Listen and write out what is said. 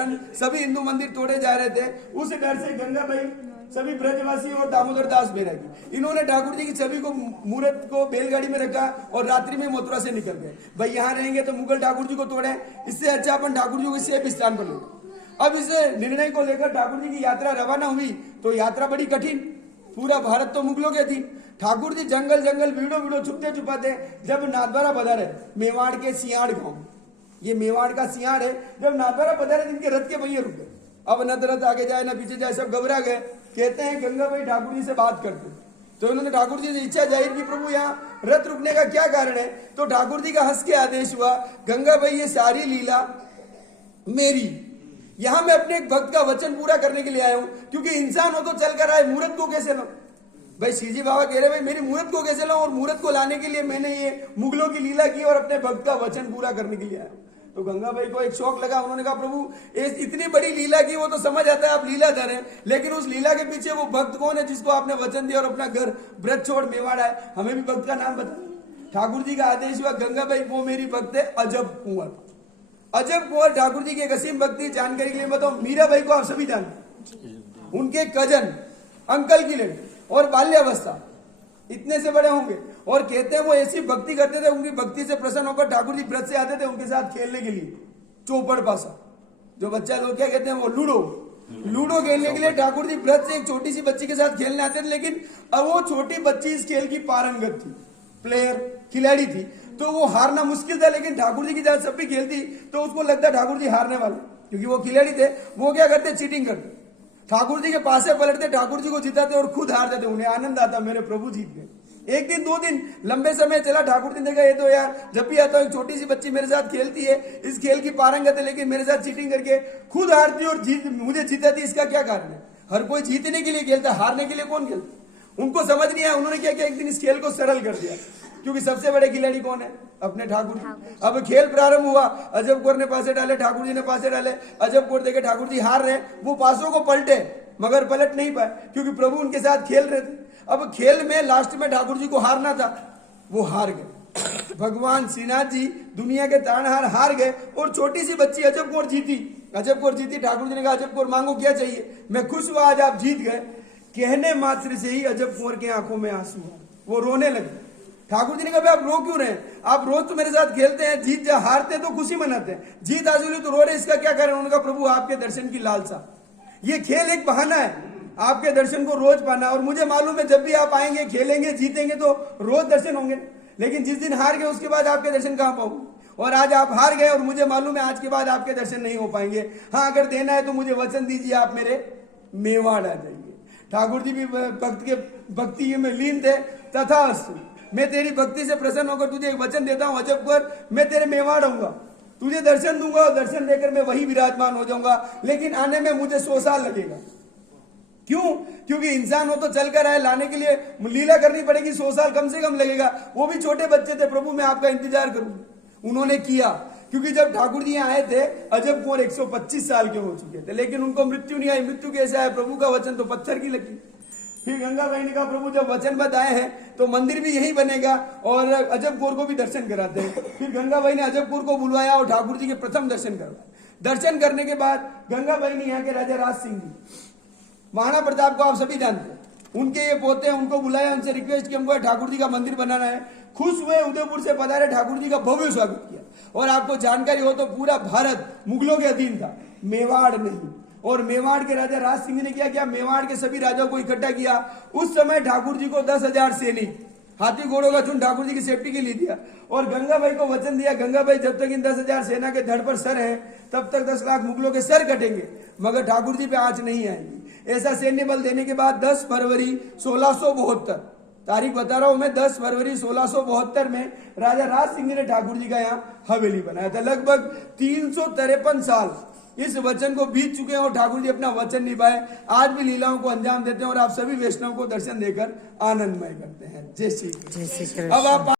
कारण सभी हिंदू मंदिर तोड़े जा रहे थे। उस डर से गंगाबाई सभी ब्रजवासी और दामोदर दास बैरागी इन्होंने ठाकुर जी की छवि को मूर्त को बैलगाड़ी में रखा और रात्रि में मथुरा से निकल गए। भाई यहाँ रहेंगे तो मुगल ठाकुर जी को तोड़े, इससे अच्छा अपन ठाकुर जी को सेफ स्थान पर ले। अब इस निर्णय को लेकर ठाकुर जी की यात्रा रवाना हुई तो यात्रा बड़ी कठिन, पूरा भारत तो मुगलों के थी। ठाकुर जी जंगल जंगल वीडो छुपते छुपाते जब नाथद्वारा पधारे, मेवाड़ के सियाड़ गांव, ये मेवाड़ का सियाड़ है, जब नाथद्वारा पधारे इनके रथ के पहिए रुक गए। अब न रथ आगे जाए न पीछे जाए, सब घबरा गए। कहते हैं गंगाबाई ठाकुर जी से बात करते, तो इन्होंने ठाकुर जी से इच्छा जाहिर की, प्रभु यहाँ रथ रुकने का क्या कारण है? तो ठाकुर जी का हंस के आदेश हुआ, गंगाबाई ये सारी लीला मेरी, यहाँ मैं अपने एक भक्त का वचन पूरा करने के लिए आया हूं, क्योंकि इंसान हो तो चल कर आए, मूर्त को कैसे लो? भाई सीजी बाबा कह रहे भाई मेरी मूर्त को कैसे लो, और मूर्त को लाने के लिए मैंने ये मुगलों की लीला की और अपने भक्त का वचन पूरा करने के लिए आया। तो गंगाबाई को एक शौक लगा, उन्होंने कहा प्रभु इतनी बड़ी लीला की, वो तो समझ आता है आप लीलाधर हैं, लेकिन उस लीला के पीछे वो भक्त कौन है जिसको आपने वचन दिया और अपना घर ब्रज छोड़ मेवाड़ आए, हमें भी भक्त का नाम बता। ठाकुर जी का आदेश हुआ, गंगाबाई वो मेरी भक्त है अजब कुंवर। अजब कुंवर ठाकुर जी की एक असीम भक्ति, जानकारी के लिए बताओ, मीराबाई को आप सभी जानते, उनके कजन अंकल की लड़की और बाल्यावस्था इतने से बड़े होंगे, और कहते हैं वो ऐसी भक्ति करते थे, उनकी भक्ति से प्रसन्न होकर ठाकुर जी ब्रज से आते थे उनके साथ खेलने के लिए। चौपड़ पासा जो बच्चा लोग क्या कहते हैं, वो लूडो खेलने के लिए ठाकुर जी ब्रज से एक छोटी सी बच्ची के साथ खेलने आते थे। लेकिन अब वो छोटी बच्ची इस खेल की पारंगत थी, प्लेयर खिलाड़ी थी, तो वो हारना मुश्किल था। लेकिन ठाकुर जी की जब सब भी खेलती तो उसको लगता ठाकुर जी हारने वाले, क्योंकि वो खिलाड़ी थे। वो क्या करते, चीटिंग करते, ठाकुर जी के पास से पलटते, ठाकुर जी को जिताते और खुद हार जाते। उन्हें आनंद आता, मेरे प्रभु जीत गए। एक दिन दो दिन लंबे समय चला, ठाकुर जी ने कहा ये तो यार जब भी आता हूं एक छोटी सी बच्ची मेरे साथ खेलती है, इस खेल की पारंगत है, लेकिन मेरे साथ चीटिंग करके खुद हारती और मुझे जिताती, इसका क्या कारण है? हर कोई जीतने के लिए खेलता, हारने के लिए कौन खेलता? उनको समझ नहीं आया। उन्होंने क्या किया, एक दिन इस खेल को सरल कर दिया, क्योंकि सबसे बड़े खिलाड़ी कौन है? अपने ठाकुर जी। अब खेल प्रारंभ हुआ, अजब कौर ने पासे डाले, ठाकुर जी ने पासे डाले। अजब कौर देखे ठाकुर जी हार रहे, वो पासों को पलटे मगर पलट नहीं पाए, क्योंकि प्रभु उनके साथ खेल रहे थे। अब खेल में लास्ट में ठाकुर जी को हारना था, वो हार गए। भगवान श्रीनाथ जी दुनिया के तारणहार हार गए और छोटी सी बच्ची अजब कौर जीती। अजब कौर जीती, ठाकुर जी ने कहा अजब कौर मांगो क्या चाहिए? मैं खुश हुआ आज आप जीत गए। कहने मात्र से ही अजब कौर के आंखों में आंसू आए, वो रोने लगे। ठाकुर जी ने कहा आप रो क्यों रहे हैं? आप रोज तो मेरे साथ खेलते हैं, जीत जा हारते तो खुशी मनाते हैं, जीत हासिल हुई तो रो रहे, इसका क्या कारण? उन्होंने कहा प्रभु आपके दर्शन की लालसा, ये खेल एक बहाना है आपके दर्शन को रोज पाना। और मुझे मालूम है जब भी आप आएंगे, खेलेंगे, जीतेंगे तो रोज दर्शन होंगे, लेकिन जिस दिन हार गए उसके बाद आपके दर्शन कहां पाऊंगे? और आज आप हार गए और मुझे मालूम है आज के बाद आपके दर्शन नहीं हो पाएंगे। हाँ, अगर देना है तो मुझे वचन दीजिए, आप मेरे मेवाड़ आ जाइए। ठाकुर जी भी भक्त के भक्ति में लीन थे। तथास्तु, मैं तेरी भक्ति से प्रसन्न होकर तुझे एक वचन देता हूं, अजब कर मैं तेरे मेवाड़ आऊंगा, तुझे दर्शन दूंगा और दर्शन देकर मैं वही विराजमान हो जाऊंगा, लेकिन आने में मुझे 100 साल लगेगा। क्यों? क्योंकि इंसान हो तो चलकर आए, लाने के लिए लीला करनी पड़ेगी, 100 साल कम से कम लगेगा। वो भी छोटे बच्चे थे, प्रभु मैं आपका इंतजार करूंगा। उन्होंने किया, क्योंकि जब ठाकुर जी आए थे अजब कौर 125 साल के हो चुके थे, लेकिन उनको मृत्यु नहीं आई। मृत्यु कैसे आए? प्रभु का वचन तो पत्थर की लगी। फिर गंगाबाई ने कहा प्रभु जब वचन बताए हैं तो मंदिर भी यही बनेगा और अजब कौर को भी दर्शन कराते हैं। फिर गंगाबाई ने अजब कौर को बुलवाया और ठाकुर जी के प्रथम दर्शन करवाए। दर्शन करने के बाद गंगाबाई ने यहाँ के राजा राज सिंह जी, महाराणा प्रताप को आप सभी जानते हैं, उनके ये पोते हैं, उनको बुलाया, उनसे रिक्वेस्ट की हमको ठाकुर जी का मंदिर बनाना है। खुश हुए, उदयपुर से पधारे, ठाकुर जी का भव्य स्वागत किया। और आपको जानकारी हो तो पूरा भारत मुगलों के अधीन था, मेवाड़ नहीं। और मेवाड़ के राजा राज सिंह ने क्या किया, मेवाड़ के सभी राजाओं को इकट्ठा किया। उस समय ठाकुर जी को 10,000 सैनिक, हाथी घोड़ों का झुंड ठाकुर जी की सेफ्टी के लिए दिया। और गंगाबाई को वचन दिया, गंगाबाई जब तक इन 10,000 सेना के धड़ पर सर है तब तक 10 लाख मुगलों के सर कटेंगे, मगर ठाकुर जी पे आंच नहीं आएगी। ऐसा सैन्य बल देने के बाद 10 फरवरी 1672, तारीख बता रहा हूं मैं, 10 फरवरी 1672 में राजा राज सिंह ने ठाकुर जी का यहाँ हवेली बनाया था। लगभग 353 साल इस वचन को बीत चुके हैं और ठाकुर जी अपना वचन निभाए, आज भी लीलाओं को अंजाम देते हैं और आप सभी वैष्णव को दर्शन देकर आनंदमय करते हैं। जय श्री कृष्ण। अब आप